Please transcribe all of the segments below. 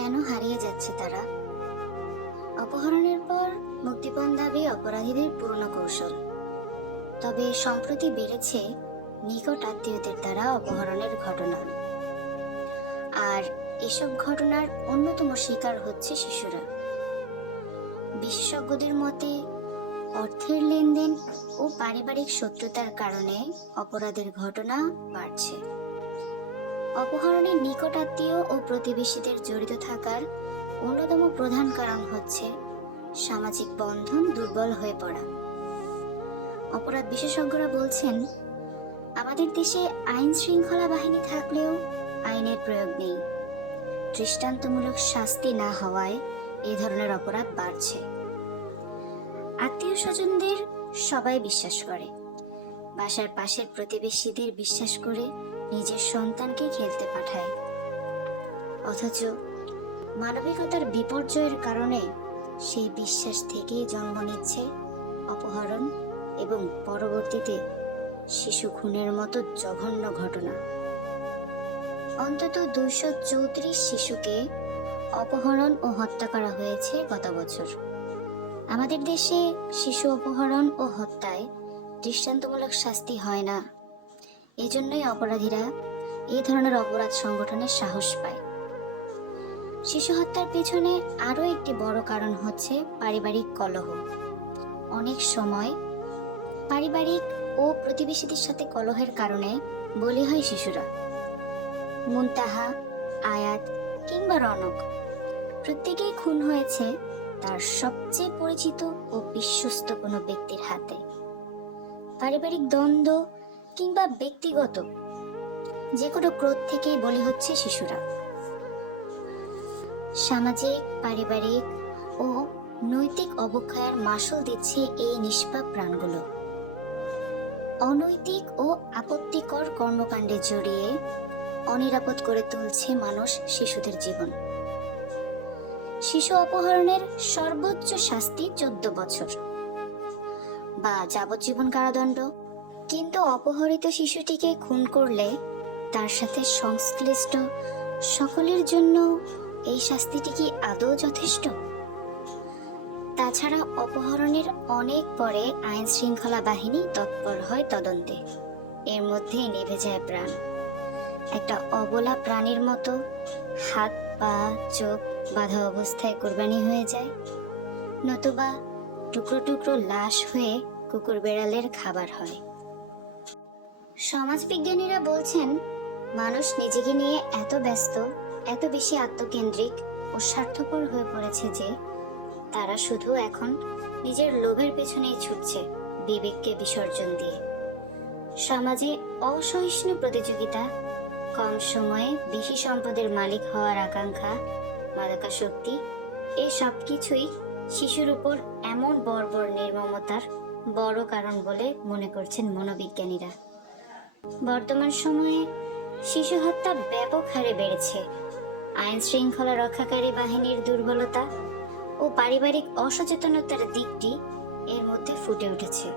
কেন হারিয়ে যাচ্ছে তারা? অপহরণের পর মুক্তিপণ দাবি অপরাধীদের পুরনো কৌশল। তবে সম্প্রতি বেড়েছে নিকট আত্মীয়দের দ্বারা অপহরণের ঘটনা। আর এসব ঘটনার অন্যতম শিকার হচ্ছে শিশুরা। বিশেষজ্ঞদের মতে, অর্থের লেনদেন ও পারিবারিক শত্রুতার কারণে অপরাধের ঘটনা বাড়ছে। অপহরণে নিকট আত্মীয় ও প্রতিবেশীদের জড়িত থাকার অন্যতম প্রধান কারণ হচ্ছে সামাজিক বন্ধন দুর্বল হয়ে পড়া। অপরাধ বিশেষজ্ঞরা বলছেন, আমাদের দেশে আইন শৃঙ্খলা বাহিনী থাকলেও আইনের প্রয়োগ নেই। দৃষ্টান্তমূলক শাস্তি না হওয়ায় এই ধরনের অপরাধ বাড়ছে। আত্মীয় স্বজনদের সবাই বিশ্বাস করে। বাসার পাশের প্রতিবেশীদের বিশ্বাস করে নিজের সন্তানকে খেলতে পাঠায়। অথচ মানবিকতার বিপর্যয়ের কারণে সেই বিশ্বাস থেকেই জন্ম নিচ্ছে অপহরণ এবং পরবর্তীতে শিশু খুনের মতো জঘন্য ঘটনা। অন্তত দুইশো চৌত্রিশ শিশুকে অপহরণ ও হত্যা করা হয়েছে গত বছর। আমাদের দেশে শিশু অপহরণ ও হত্যায় দৃষ্টান্তমূলক শাস্তি হয় না। এজন্যই অপরাধীরা এই ধরনের অপরাধ সংগঠনের সাহস পায়। শিশু হত্যার পেছনে আরও একটি বড় কারণ হচ্ছে পারিবারিক কলহ। অনেক সময় পারিবারিক ও প্রতিবেশীদের সাথে কলহের কারণে বলি হয় শিশুরা। মুনতাহা, আয়াত কিংবা রনক প্রত্যেকেই খুন হয়েছে তার সবচেয়ে পরিচিত ও বিশ্বস্ত কোনো ব্যক্তির হাতে। পারিবারিক দ্বন্দ্ব কিংবা ব্যক্তিগত যে কোনো ক্রোধ থেকেই বলি হচ্ছে শিশুরা। সামাজিক, পারিবারিক ও নৈতিক অবক্ষয়ের মাসুল দিচ্ছে এই নিষ্পাপ প্রাণগুলো। অনৈতিক ও আপত্তিকর কর্মকাণ্ডে জড়িয়ে অনিরাপদ করে তুলছে মানুষ শিশুদের জীবন। শিশু অপহরণের সর্বোচ্চ শাস্তি চোদ্দ বছর বা যাবজ্জীবন কারাদণ্ড কিন্তু অপহরিত শিশুটিকে খুন করলে তার সাথে সংশ্লিষ্ট সকলের জন্য এই শাস্তিটি কি আদৌ যথেষ্ট? তাছাড়া অপহরণের অনেক পরে আইন শৃঙ্খলা বাহিনী তৎপর হয় তদন্তে। এর মধ্যেই নেভে যায় প্রাণ। একটা অবলা প্রাণীর মতো হাত, পা, চোখ বাঁধা অবস্থায় কোরবানি হয়ে যায়। নতুবা টুকরো টুকরো লাশ হয়ে কুকুর বেড়ালের খাবার হয়। সমাজবিজ্ঞানীরা বলছেন, মানুষ নিজেকে নিয়ে এত ব্যস্ত, এত বেশি আত্মকেন্দ্রিক ও স্বার্থপর হয়ে পড়েছে যে তারা শুধু এখন নিজের লোভের পেছনেই ছুটছে বিবেককে বিসর্জন দিয়ে। সমাজে অসহিষ্ণু প্রতিযোগিতা, কম সময়ে বেশি সম্পদের মালিক হওয়ার আকাঙ্ক্ষা, মাদকাসক্তি এই সব কিছুই শিশুর উপর এমন বর্বর নির্মমতার বড় কারণ বলে মনে করছেন মনোবিজ্ঞানীরা। বর্তমান সময়ে শিশু হত্যা ব্যাপক হারে বেড়েছে। আইন শৃঙ্খলা রক্ষাকারী বাহিনীর দুর্বলতা ও পারিবারিক অসচেতনতার দিকটি এর মধ্যে ফুটে উঠেছে।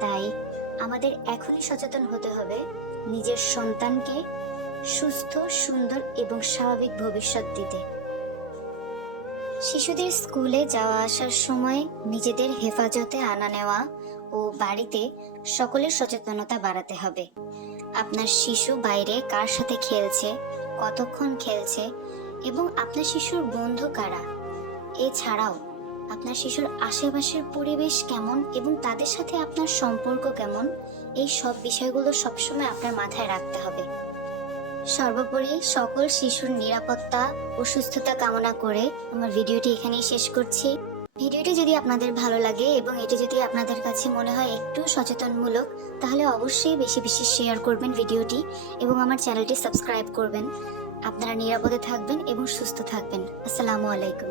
তাই আমাদের এখনই সচেতন হতে হবে নিজের সন্তানকে সুস্থ, সুন্দর এবং স্বাভাবিক ভবিষ্যৎ দিতে। শিশুদের স্কুলে যাওয়া আসার সময় নিজেদের হেফাজতে আনা নেওয়া ও বাড়িতে সকলের সচেতনতা বাড়াতে হবে। আপনার শিশু বাইরে কার সাথে খেলছে, কতক্ষণ খেলছে এবং আপনার শিশুর বন্ধু কারা? এছাড়াও, আপনার শিশুর আশেপাশের পরিবেশ কেমন এবং তাদের সাথে আপনার সম্পর্ক কেমন? এই সব বিষয়গুলো সবসময় আপনার মাথায় রাখতে হবে। সর্বোপরি সকল শিশুর নিরাপত্তা ও সুস্থতা কামনা করে আমার ভিডিওটি এখানেই শেষ করছি। ভিডিওটি যদি আপনাদের ভালো লাগে এবং এটি যদি আপনাদের কাছে মনে হয় একটু সচেতনমূলক, তাহলে অবশ্যই বেশি বেশি শেয়ার করবেন ভিডিওটি এবং আমার চ্যানেলটি সাবস্ক্রাইব করবেন। আপনারা নিরাপদে থাকবেন এবং সুস্থ থাকবেন। আসসালামু আলাইকুম।